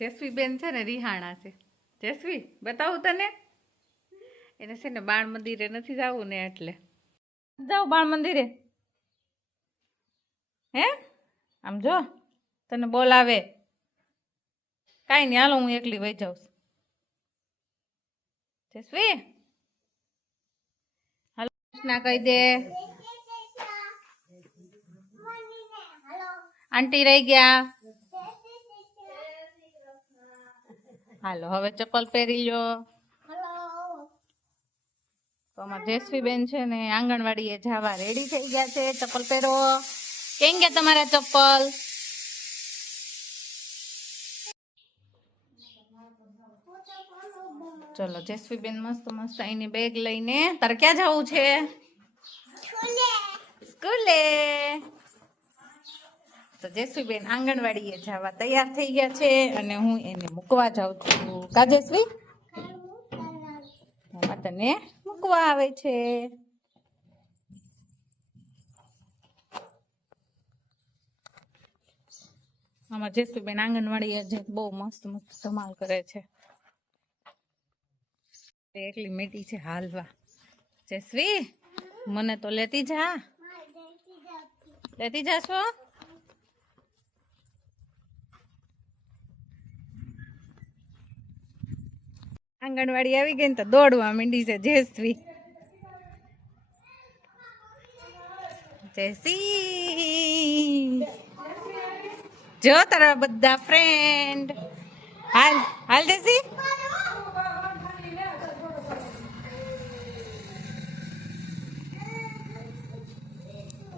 જસવી બેન છે ને રિહાણા છે. જસવી બતાવું તને, એને છે ને બાળ મંદિરે નથી જવું ને એટલે જાવ બાળ મંદિરે. હે આમ જો તને બોલાવે. કાંઈ નહીં, હાલો હું એકલી વહી જાઉં. જસવી હાલો ના કહી દે. આંટી રહી ગયા. હાલો હવે ચપ્પલ પહેરી લો. તો અમારા જસવી બેન છે ને આંગણવાડીએ જવા રેડી થઈ ગયા છે. ચપ્પલ પહેરો. કેમ ગયા તમારા ચપ્પલ? ચલો જસવી બેન મસ્ત મસ્ત અહીંની બેગ લઈને. તારે ક્યાં જવું છે? સ્કૂલે. તો જસવી બેન આંગણવાડીએ જવા તૈયાર થઈ ગયા છે અને હું એને મૂકવા જાઉં છું. કા જસવી? મામા તને મૂકવા આવે છે. આમાં જસવી બેન આંગણવાડીએ જે બહુ મસ્ત મસ્ત ધમાલ કરે છે. એકલી મીઠી છે હાલવા. જસવી મને તો લેતી જા. લેતી જાશો? આંગણવાડી આવી ગઈ ને તો દોડવા માંડી છે જસવી. જસી જો તારા બધા ફ્રેન્ડ. હાલ હાલ જસી.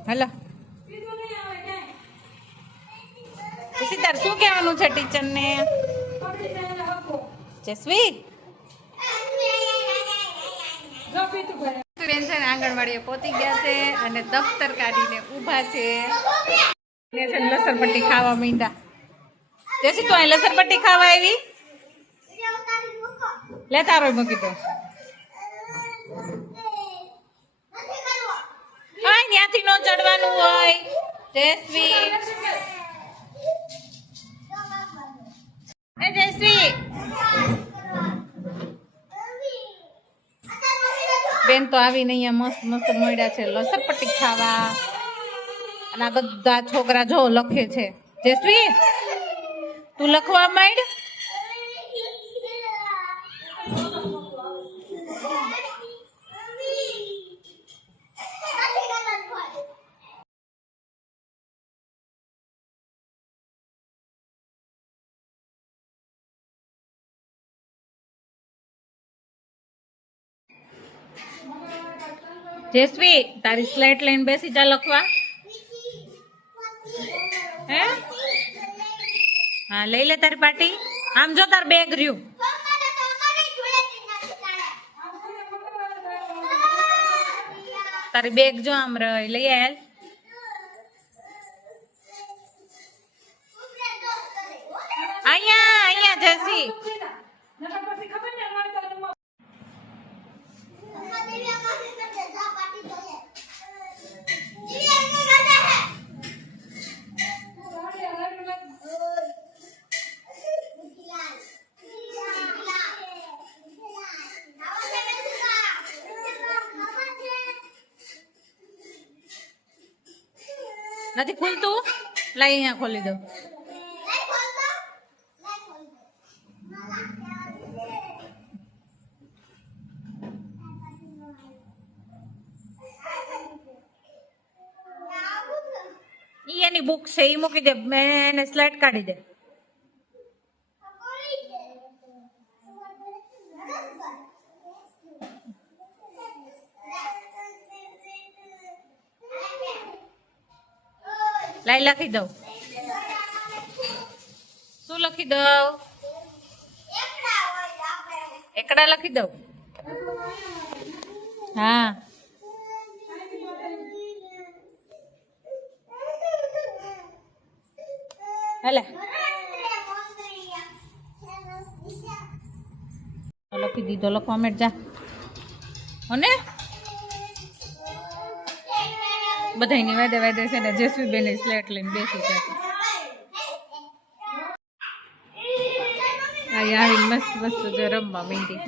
હલો જસી તાર શું કહેવાનું છે ટીચર ને? જસવી બેન છે ને આંગણવાડીએ પહોંચી ગયા છે અને દફતર કાઢીને ઊભા છે. લસણપટ્ટી ખાવા માંડ્યા. જસી તું અહીં લસણપટ્ટી ખાવા આવી? લે તારો મૂકી દો. ત્યાંથી નો ચડવાનું હોય. જસવી એ જસવી બેન તો આવીને અહીંયા મસ્ત મસ્ત મળ્યા છે લસણપટ્ટી ખાવા. અને આ બધા છોકરા જો લખે છે. જસવી તું લખવા માંડ. જસવી તારી સ્લેટ લઈને બેસી જા લખવા. હે હા લઈ લે તારી પાટી. આમ જો તાર બેગ રહ્યું. તારી બેગ જો આમ રહી લઈ આલ. અહીંયા અહીંયા જસી. નથી ખુલતું? લાઈ અહીંયા ખોલી દો. ઈ એની બુક છે ઈ મૂકી દે. મેં એને સ્લાઇડ કાઢી દે. લાઈ લખી દઉં. શું લખી દઉં? એકડા લખી દઉં. હા હાલે લખી દીધો. લખવા માંડ જા. અને બધાની વાદે વાદે છે ને જસવી બેન સ્લેટ લઈને બેસી છે. આવીને મસ્ત મસ્ત જો રમવા માંડી.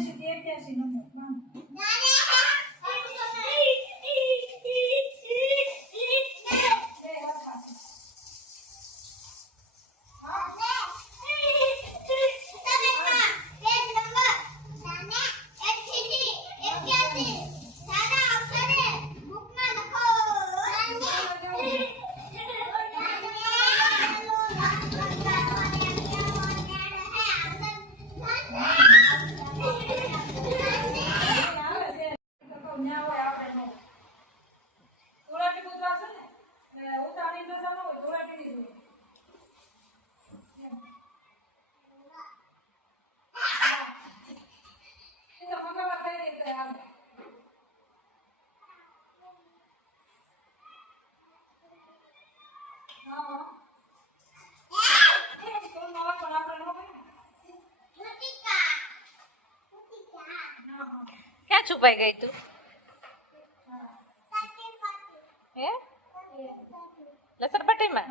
ક્યાં છુપાઈ ગઈ તું? હે લસણપટ્ટીમાં?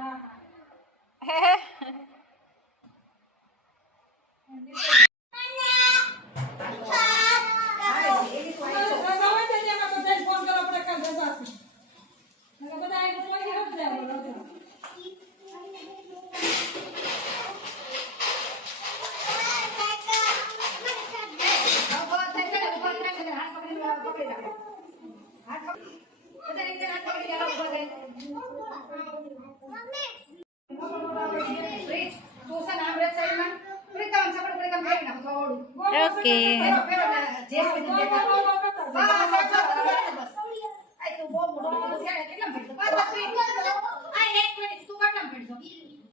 ઓકે.